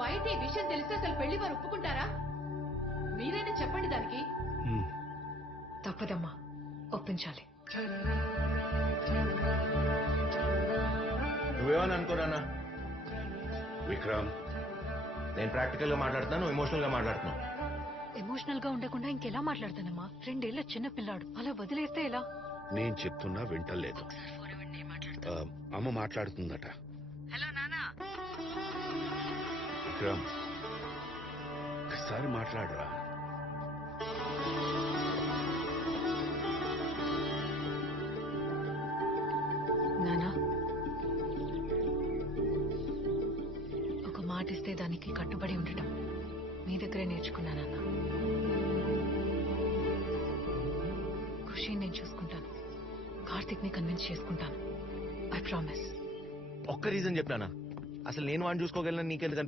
బయట ఈ విషయం తెలిస్తే అసలు పెళ్లి వారు ఒప్పుకుంటారా? మీరైనా చెప్పండి దానికి. తప్పదమ్మా, ఒప్పించాలి. నువ్వేమని అనుకోరానా విక్రమ్, నేను ప్రాక్టికల్ గా మాట్లాడుతున్నాను, ఎమోషనల్ గా మాట్లాడుతున్నాను. ఎమోషనల్ గా ఉండకుండా ఇంకెలా మాట్లాడతానమ్మా? 2 ఏళ్ల చిన్న పిల్లాడు, అలా వదిలేస్తే ఎలా? నేను చెప్తున్నా వింటలేదు. అమ్మ మాట్లాడుతుందట. హలో నానా. విక్రమ్, ఒకసారి మాట్లాడరా. నానా, ఒక మాట ఇస్తే దానికి కట్టుబడి ఉండటం మీ దగ్గరే నేర్చుకున్నానన్నా. ఖుషి నేను చూసుకుంటాను, కార్తిక్ ని కన్విన్స్ చేసుకుంటాను. I promise. ఒక్క రీజన్ చెప్పినానా? అసలు నేను వాడిని చూసుకోగలను, నీకెందుకు